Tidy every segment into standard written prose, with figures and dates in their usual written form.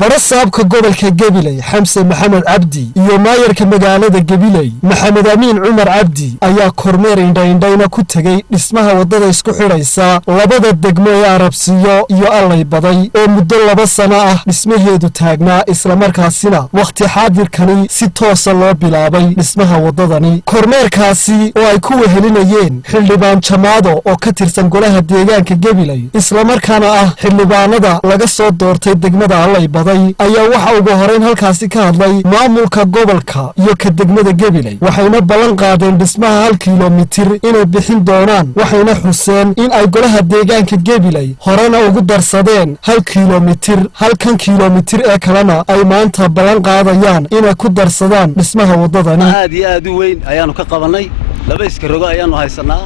barasaabka gobolka Gabiley Xamse Maxamed Cabdi iyo maayarka magaalada Gabiley Maxamed Amiin Cumar Cabdi ayaa kormeer indhaindhayna ku tagay dhismaha wadada isku xidhaysa labada degmo ee Arabsiyo iyo Allay Baday oo muddo 2 sano ah dhismaheedu taagnaa isla markaasina waqti xaadirkani si toos ah loo bilaabay dhismaha wadadani kormeerkaasi oo ay ku wehelinayeen xildhibaan Jamaado oo ka tirsan golaha deegaanka Gabiley isla markaana ah xildhibaanada laga soo doortay degmada Allay Baday ayaa waxa ugu horeyn halkaasi ka hadlay maamulka gobolka iyo ka degmada Gabiley waxayna ballan qaadeen dhismaha 1 kiiloomitir inay bixin doonaan waxayna xuseen in ay golaha deegaanka Gabiley horena ugu darsadeen 1 kiiloomitir halkan kiiloomitir ee kalena ay maanta ballan qaadayaan inay ku darsadaan dhismaha wadadani aad iyo aad u weyn ayaanu ka qabanay laba iska rogo ayaanu haysanaa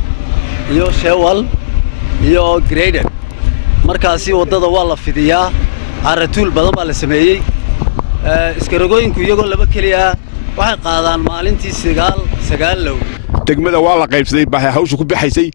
iyo shewal iyo grader markaasi wadada waa la fidiyaa aratuul badan baa la sameeyay iska rogooyinku iyagoo laba kaliya waxay qaadaan maalintii 9 low degmada waa la qaybsaday baa hawshu ku bixaysay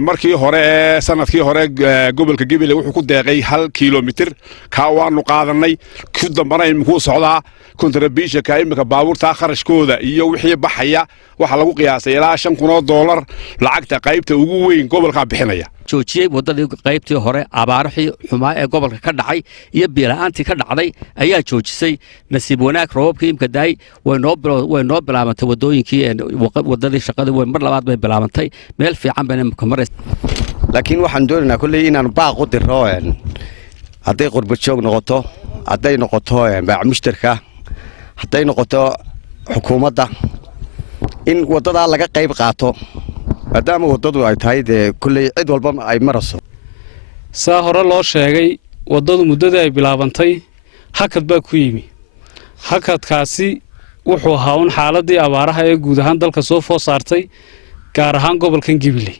markii hore sanadkii hore gobolka Gabiley wuxuu ku deeqay 1 kiiloomitir ka waanu qaadanay ku dambana imku socdaa contribution ka imika baabuurta kharashkooda iyo wixii baxaya waxa lagu qiyaasay ilaa $5,000 lacagta qaybta ugu weyn gobolka bixinaya joojiyay wadadii qaybtii hore abaarixii xumaa ee gobolka ka dhacay iyo biila'aantii ka dhacday ayaa joojisay nasiib wanaag roobkii imka daay way noo bilaabantay wadooyinkii wadadii shaqada way mar labaad bay bilaabantay meel fiican bayna ka maray laakiin waxaan doonaynaa kulli inaan baaq u diro haday qurba joog noqoto haday noqoto baac mushtarka haday noqoto xukuumadda in wadada laga qayb qaato maadaama wadadu ay tahay kulli cid walba ay maraso saa hore loo sheegay wadadu muddada ay bilaabantay hakad baa ku yimi hakadkaasi wuxuu ahaa un xaaladii abaaraha ee guud ahaan dalka soo foos saartay gaar ahaan gobolkan Gabiley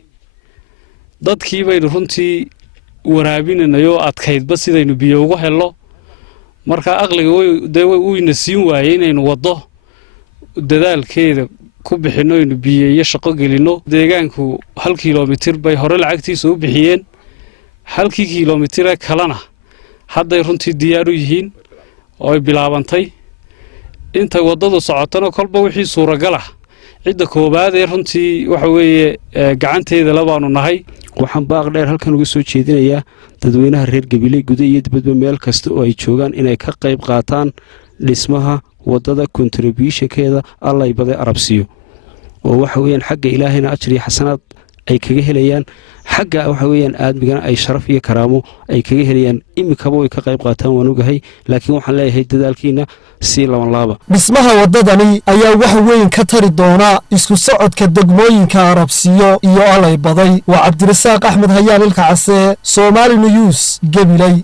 dadkii baynu runtii waraabinayoo adkaydba sidaynu biyo ugu helno marka aqliga way nasiin waayay inaynu wado dadaalkeeda ku bixino inuu biyo iyo shaqo gelino deegaanku 1 kiiloomitir bay hore lacagtiisa u bixiyeen 1 kiiloomitir kalena hadday runtii diyaar u yihiin oo ay bilaabantay inta wadadu socotana kolba wixii suuragal ah cidda koobaad ee runtii waxa weeye gacanteeda labaanu nahay waxaan baaq dheer halkan uga soo jeedinayaa dadweynaha reer Gabiley gudaha iyo dibadba meel kasta oo ay joogaan inay ka qayb qaataan dhismaha wadada contribution-keeda Allay Baday Arabsiyo oo waxa weeyaan xagga ilaahayna ajir iyo xasanaad ay kaga helayaan xagga waxa weeyaan aadmigana ay sharaf iyo karaamo ay kaga helayaan imikaba way ka qayb qaataan waan ogahay laakiin waxaan leeyahay dadaalkiina si laban dhismaha wadadani ayaa wax weyn ka tari doona isku socodka degmooyinka Arabsiyo iyo Allay Baday waa Cabdirasaaq Axmed Hayaan ilka Case Somali News Gabiley